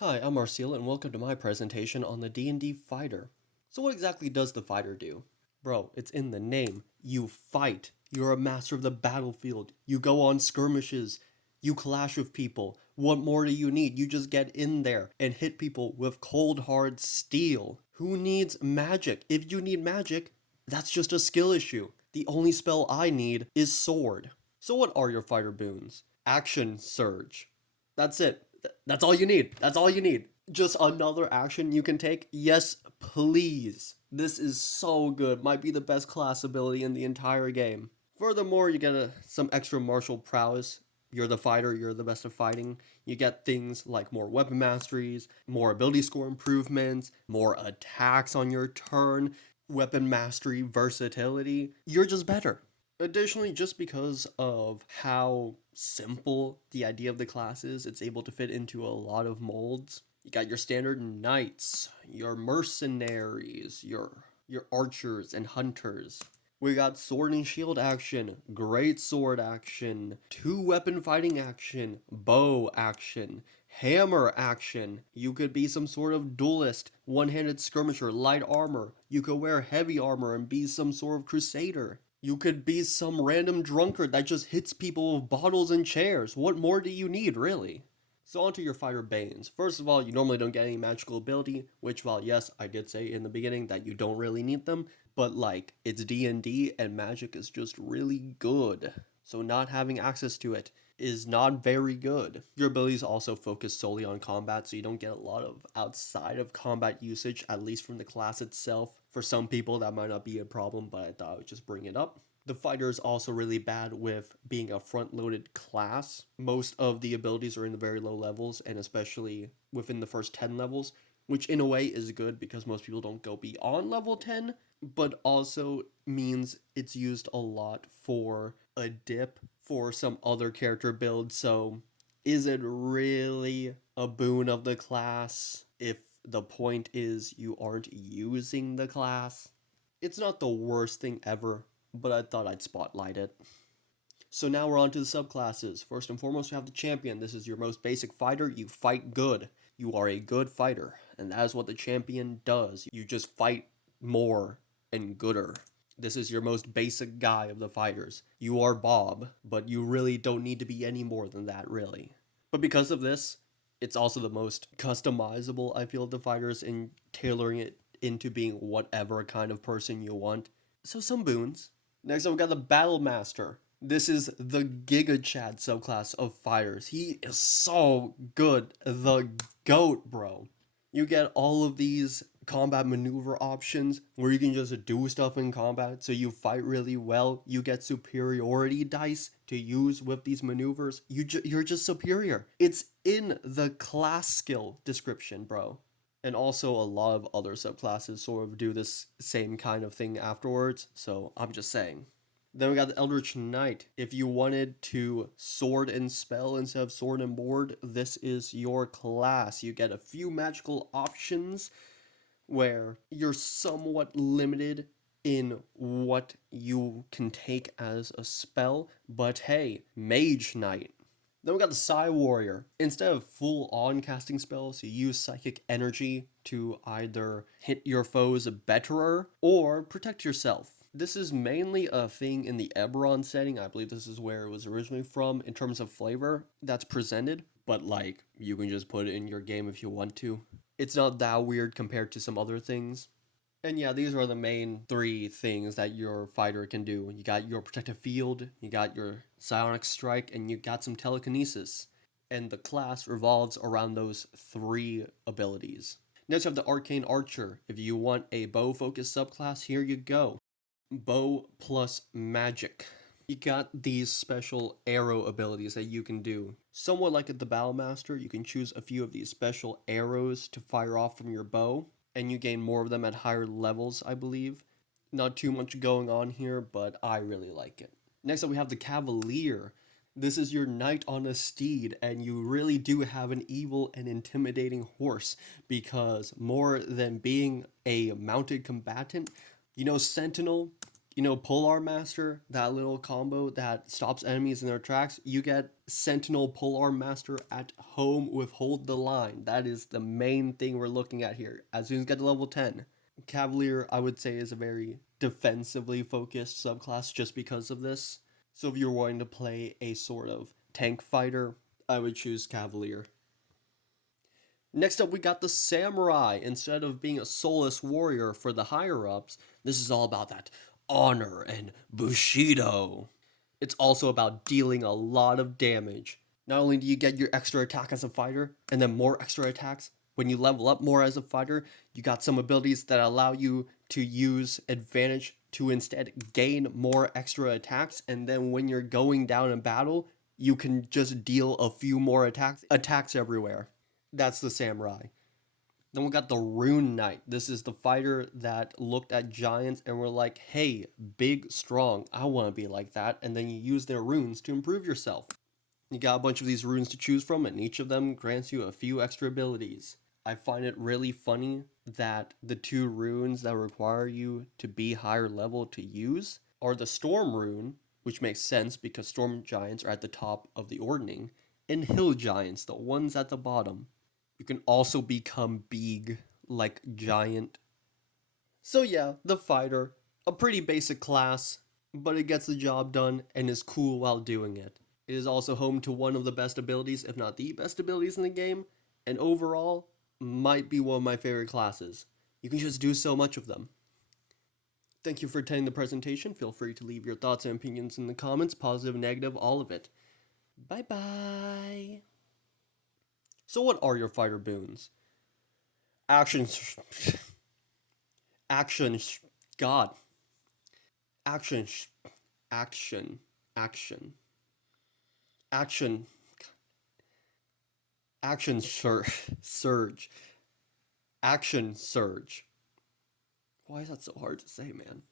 Hi, I'm Marcel and welcome to my presentation on the D&D fighter. So what exactly does the fighter do? Bro, it's in the name. You fight. You're a master of the battlefield. You go on skirmishes. You clash with people. What more do you need? You just get in there and hit people with cold hard steel. Who needs magic? If you need magic, that's just a skill issue. The only spell I need is sword. So what are your fighter boons? Action surge. That's it. That's all you need. That's all you need. Just another action you can take? Yes, please. This is so good. Might be the best class ability in the entire game. Furthermore, you get some extra martial prowess. You're the fighter, you're the best at fighting. You get things like more weapon masteries, more ability score improvements, more attacks on your turn, weapon mastery, versatility. You're just better. Additionally, just because of how simple the idea of the class is, it's able to fit into a lot of molds. You got your standard knights, your mercenaries, your archers and hunters. We got sword and shield action, great sword action, two weapon fighting action, bow action, hammer action. You could be some sort of duelist, one-handed skirmisher, light armor. You could wear heavy armor and be some sort of crusader. You could be some random drunkard that just hits people with bottles and chairs. What more do you need, really? So onto your fighter Banes. First of all, you normally don't get any magical ability, which while yes, I did say in the beginning that you don't really need them, but like, it's D&D and magic is just really good. So not having access to it is not very good. Your abilities also focus solely on combat, so you don't get a lot of outside of combat usage, at least from the class itself. For some people, that might not be a problem, but I thought I would just bring it up. The fighter is also really bad with being a front-loaded class. Most of the abilities are in the very low levels, and especially within the first 10 levels, which in a way is good because most people don't go beyond level 10, but also means it's used a lot for a dip for some other character build. So is it really a boon of the class if the point is you aren't using the class? It's not the worst thing ever, but I thought I'd spotlight it. So now we're on to the subclasses. First and foremost, you have the champion. This is your most basic fighter. You fight good. You are a good fighter, and that is what the champion does. You just fight more and gooder. This is your most basic guy of the fighters. You are Bob, but you really don't need to be any more than that, really. But because of this, it's also the most customizable, I feel, of the fighters in tailoring it into being whatever kind of person you want. So some boons. Next up, we got the Battle Master. This is the Giga Chad subclass of fighters. He is so good. The GOAT, bro. You get all of these combat maneuver options where you can just do stuff in combat, so you fight really well. You get superiority dice to use with these maneuvers. You're just superior. It's in the class skill description, bro. And also a lot of other subclasses sort of do this same kind of thing afterwards, so I'm just saying. Then we got the Eldritch Knight. If you wanted to sword and spell instead of sword and board, this is your class. You get a few magical options where you're somewhat limited in what you can take as a spell, but hey, Mage Knight. Then we got the Psy Warrior. Instead of full on casting spells, you use psychic energy to either hit your foes betterer or protect yourself. This is mainly a thing in the Eberron setting. I believe this is where it was originally from in terms of flavor that's presented, but like you can just put it in your game if you want to. It's not that weird compared to some other things. And yeah, these are the main three things that your fighter can do. You got your protective field, you got your psionic strike, and you got some telekinesis. And the class revolves around those three abilities. Next, you have the Arcane Archer. If you want a bow-focused subclass, here you go. Bow plus magic. You got these special arrow abilities that you can do. Somewhat like at the Battlemaster, you can choose a few of these special arrows to fire off from your bow, and you gain more of them at higher levels, I believe. Not too much going on here, but I really like it. Next up, we have the Cavalier. This is your knight on a steed, and you really do have an evil and intimidating horse, because more than being a mounted combatant, you know Sentinel? You know, Polar Master, that little combo that stops enemies in their tracks, you get Sentinel Polar Master at home with Hold the Line. That is the main thing we're looking at here. As soon as you get to level 10, Cavalier, I would say, is a very defensively focused subclass just because of this. So if you're wanting to play a sort of tank fighter, I would choose Cavalier. Next up, we got the Samurai. Instead of being a soulless warrior for the higher ups, this is all about that honor and Bushido. It's also about dealing a lot of damage. Not only do you get your extra attack as a fighter, and then more extra attacks, when you level up more as a fighter, you got some abilities that allow you to use advantage to instead gain more extra attacks, and then when you're going down in battle, you can just deal a few more attacks everywhere. That's the Samurai. Then we got the Rune Knight. This is the fighter that looked at giants and were like, hey, big, strong, I want to be like that. And then you use their runes to improve yourself. You got a bunch of these runes to choose from, and each of them grants you a few extra abilities. I find it really funny that the two runes that require you to be higher level to use are the Storm rune, which makes sense because Storm Giants are at the top of the ordning, and Hill Giants, the ones at the bottom. You can also become big, like giant. So yeah, the fighter, a pretty basic class, but it gets the job done and is cool while doing it. It is also home to one of the best abilities, if not the best abilities in the game, and overall, might be one of my favorite classes. You can just do so much of them. Thank you for attending the presentation. Feel free to leave your thoughts and opinions in the comments, positive, negative, all of it. Bye bye. So what are your fighter boons? Actions. Actions. God. Action. Action. Action. Action. Action surge. Action surge. Why is that so hard to say, man?